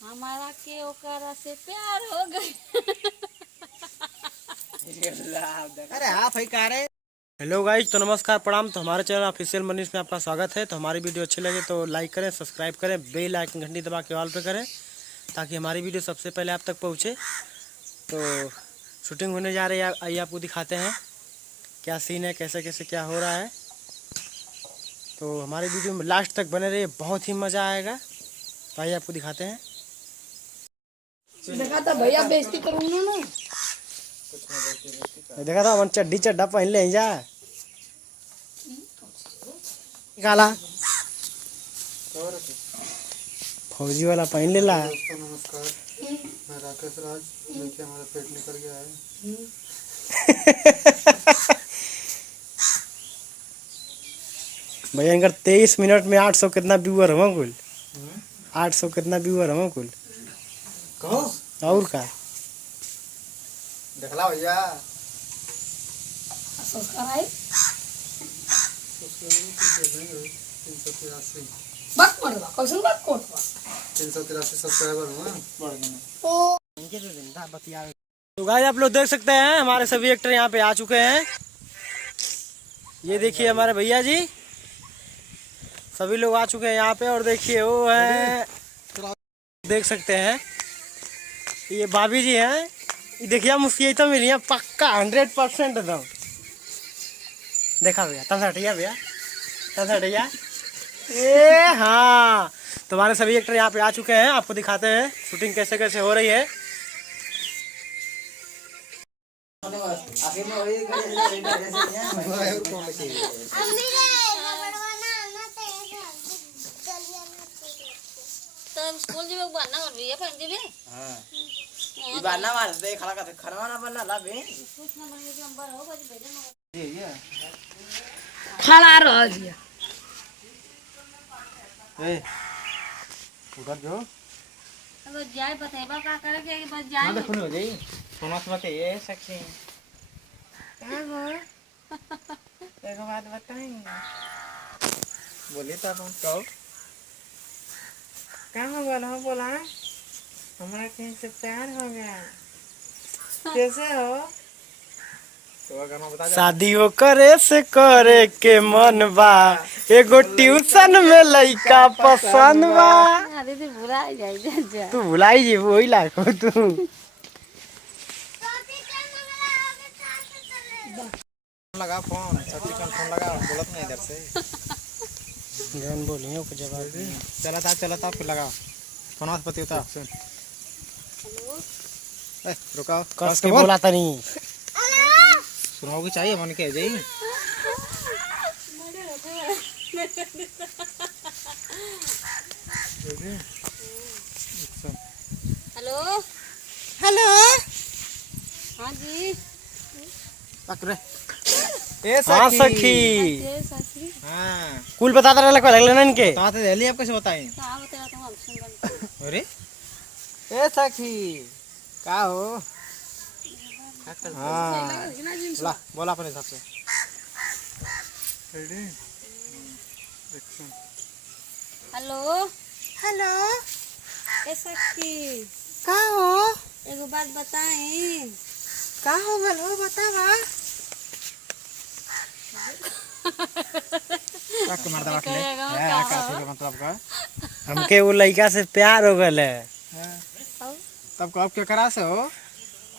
हमारा के ओकरा से प्यार हो गई। अरे हाँ भाई कह रहे। हेलो गाइज, तो नमस्कार प्रणाम। तो हमारे चैनल ऑफिशियल मनीष में आपका स्वागत है। तो हमारी वीडियो अच्छी लगे तो लाइक करें, सब्सक्राइब करें, बेल आइकन घंटी दबा के ऑल पे करें ताकि हमारी वीडियो सबसे पहले आप तक पहुँचे। तो शूटिंग होने जा रही है, आइए आपको दिखाते हैं क्या सीन है, कैसे कैसे क्या हो रहा है। तो हमारी वीडियो में लास्ट तक बने रहिए, बहुत ही मज़ा आएगा। तो आइए आपको दिखाते हैं। देखा था भैया बेइज्जती करूंगा ना। देखा था मन चड्डी चड्डा पहन ले जा निकाला फौजी वाला पहन ले ला। दोस्तों नमस्कार, मैं राकेश राज। देखिए हमारा पेट निकल गया है। भैया इनका 23 मिनट में 800 कितना व्यूअर हुआ कुल, 800 कितना व्यूअर हुआ कुल। कहो और का देखला भैया सब्सक्राइब 383 बात करवा कैसन बात करवा 383 सब्सक्राइबर हुआ। ओ तो गाइस आप लोग देख सकते हैं हमारे सभी एक्टर यहाँ पे आ चुके हैं। ये देखिए हमारे भैया जी सभी लोग आ चुके हैं यहाँ पे। और देखिए वो है, देख सकते हैं ये भाभी जी हैं। ये देखिए मुझे तो मिली है पक्का 100% एकदम। देखा भैया तब हटिया भैया, तब हटिया। ए हाँ, तो हमारे सभी एक्टर यहाँ पे आ चुके हैं। आपको दिखाते हैं शूटिंग कैसे कैसे हो रही है। तो स्कूल जी में बनना कर रही है पंजी में। हां ये बाना मार दे खड़ा कर खरवा ना बनना ला बे कुछ ना बनने के अंबर हो बस भेजन ये खड़ा रह दिया। ए उधर जो अब जाए बताइबा का करे के बस जाए ना देखो हो जाई सोना मत ये सेक्सी क्या गो एक बात बताएंगे बोलिए तो आप कहो कहाँ बोला हमारा कहीं से प्यार हो गया। कैसे हो? तो गाना बता शादी वो करे से करे के मन बा, एगो ट्यूशन में लइका पसंद बा। अरे तो बुरा जाए जा तू भुलाई जी वही लाखो तू लगा फोन सच्ची फोन लगा बोलत नहीं इधर से जान बोलिए ओके जवाब चला था फिर लगा फोन से पति होता सुन ए रुका कस के बोला तनी सुनाओगी चाहिए मन के जाई हेलो हेलो हाँ जी पक रे हाँ सखी ये ससुरी हां कुल बताता रहला को लगले ना इनके। तो आते दिल्ली आप कैसे बताएं? कहाँ बता तुम हम सुन बन अरे ए सखी का हो हाँ ला बोला अपने हिसाब से रेडी एक्शन। हेलो हेलो ए सखी का हो? एगो बात बताई। का हो गल हो बतावा। का मर्दा बात ले कहेगा है क्या का हो? थे मतलब का हमके वो लड़का से प्यार हो गल है। तब को आप क्या करा से हो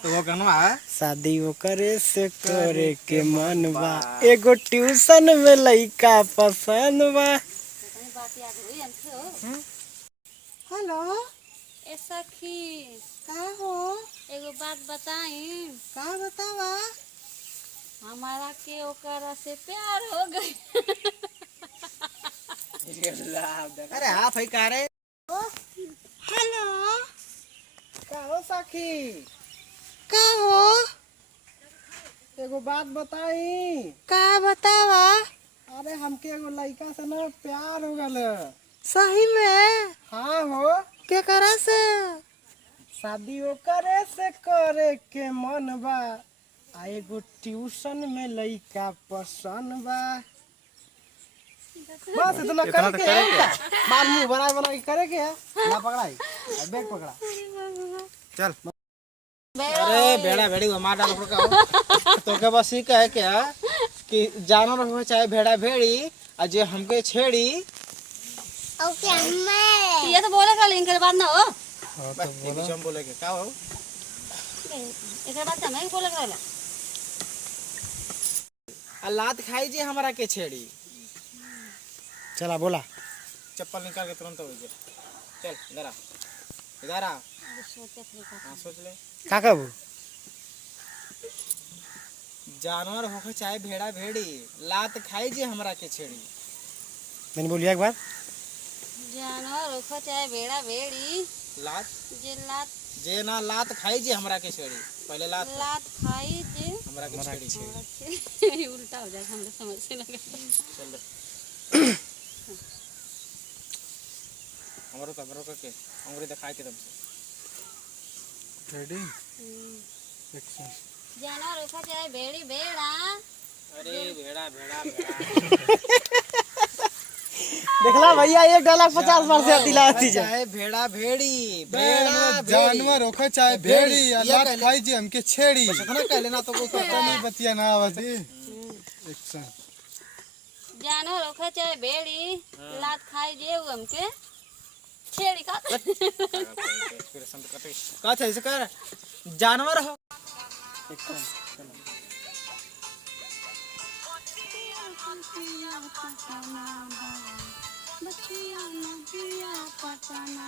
तो वो गनवा शादी वो करे से करे के मन बा, एगो ट्यूशन में लइका पसंद बा। अपनी बात याद हुई हमसे हो। हेलो ए सखी का हो? एगो बात बताई। का बतावा। हमारा के ओकरा से प्यार हो गई। अरे हाँ भाई कह रहे हेलो का हो सखी, का हो? एगो बात बताई। का बतावा। अरे हमके एगो लड़का से ना प्यार हो गल है। सही में? हाँ हो, के करा से? शादी वो करे से करे के मन बा, आ एगो ट्यूशन में लइका पसंद बा। बस इतना इतना तो करे करे क्या मार मुंह बना बना के करे क्या ना पकड़ाई बैग पकड़ा चल अरे भेड़ा भेड़ी मार डाल का तो के बस ये कहे क्या कि जानवर हो चाहे भेड़ा भेड़ी और जो हमके छेड़ी ये तो बोले कल इनके बात ना हो बीच में बोले के क्या हो इनके बात हमें बोले कल लात खाई जी हमारा के छेड़ी चला बोला चप्पल निकाल के तुरंत हो गया चल इधर आ हाँ सोच ले का कहू जानवर हो चाहे भेड़ा भेड़ी लात खाई जी हमरा के छेड़ी मैंने बोलिया एक बार जानवर हो चाहे भेड़ा भेड़ी लात जे ना लात खाई जी हमरा के छेड़ी पहले लात खाई जे हमरा के छेड़ी उल्टा हो जाए हम लोग समझ से लगे चल हमरो के अंगूरी दिखाई के तब रेडी एक्शन जानवर हो चाहे भेड़ी भेड़ा अरे भेड़ा देखला भैया एक डायलॉग 50% दिलाती जाए भेड़ा भेड़ी जानवर होखे चाहे भेड़ी लात खाई जी हमके छेड़ी इतना कह लेना तो कोई पता नहीं बतिया ना आवाज एक्शन जानवर हो चाहे भेड़ी लात खाई जे हमके छेड़ी का का था इसे कर जानवर हो बचिया नदिया पटना